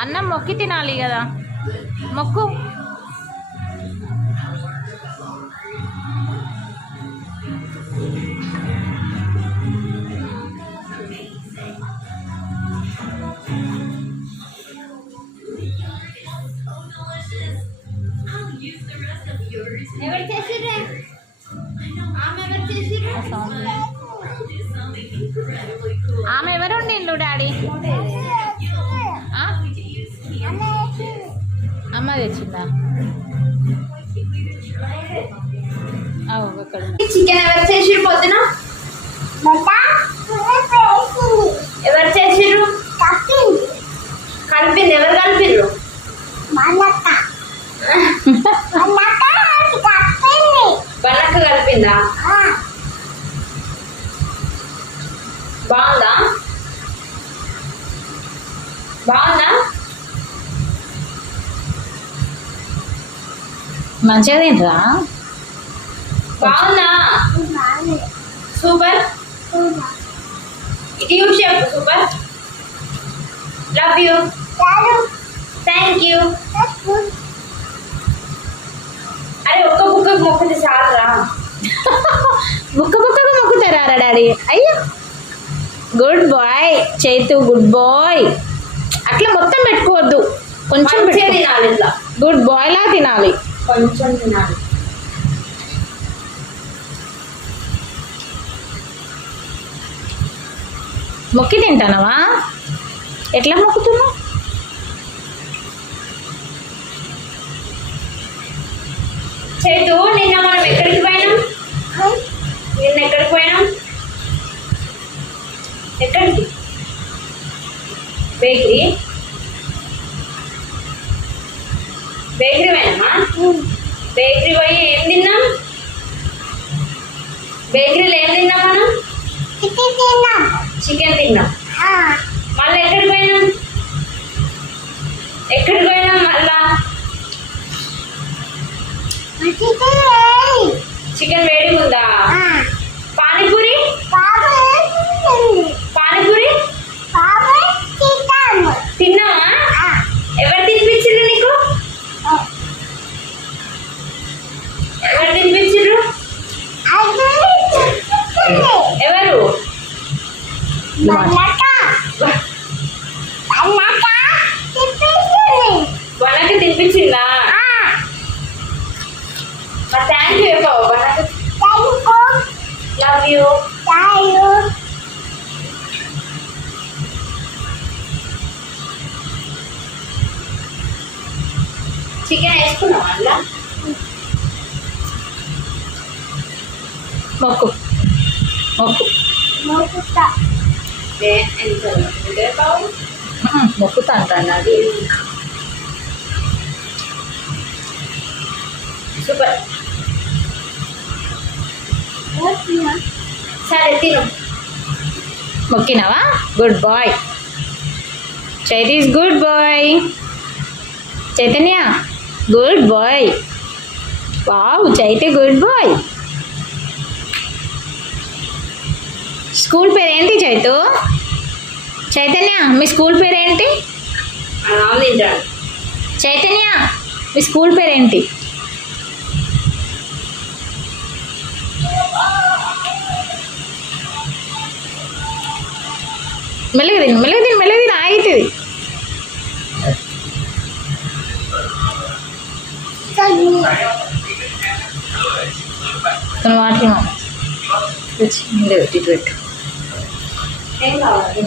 అన్నం మొక్కి తినాలి కదా. మొక్కు. ఆమె ఎవరు నిన్ను డాడీ? అమ్మ తెచ్చిందా. చికెన్ ఎవరు చేసిర్రు పొద్దున? ఎవరు చేసిర్రు? కలిపింది ఎవరు కలిపిర్రు? బన్నక్క కలిపిందా? బాగుందా? బాగుందా? మంచిగా తింటరా బాగుందా? సూపర్. ఇది చెప్పు super. Love you thank you అరే ఒక్క బుక్క మొక్కితే చాలరా? బుక్క బుక్కగా మొక్కుతారా డాడీ? అయ్యో. Good boy Chaitu good boy అట్లా మొత్తం పెట్టుకోవద్దు. కొంచెం తినాలి గుడ్ బాయ్ లా తినాలి. కొంచెం తినాలి మొక్కి తింటానవా? ఎట్లా మొక్కుతున్నావు? చేతు నిన్న మనం ఎక్కడికి పోయినాం? నిన్న ఎక్కడికి పోయినాం? ఎక్కడికి? బేకరీ? బేకరీ పోయినామా బేకరీ పోయి ఏం తిన్నాం? బేకరీలో ఏం తిన్నాం మనం? చికెన్ తిన్నాం. మళ్ళీ ఎక్కడికి పోయినాం? ఎవరు? వనకి తినిపించిందా? థ్యాంక్ యూ చెప్పావు వనకి. లవ్ యూ చికెన్ వేసుకున్నావా అందులో? మొక్కు. మొక్కుతా అంటాను అది సూపర్ సరే తిను మొక్కినావా good boy Chait is good boy Chaitanya good boy wow Chaitu good boy school పేరు ఏంటి చైతు చైతన్య మీ స్కూల్ పేరు ఏంటి అన్నం తింటాను చైతన్య మీ స్కూల్ పేరు ఏంటి మెల్లగా తిను మెల్లగా తిను మెల్లగా తిను ఆగుతుంది తను వాటర్ ఇటు పెట్టు ఏం కావాలి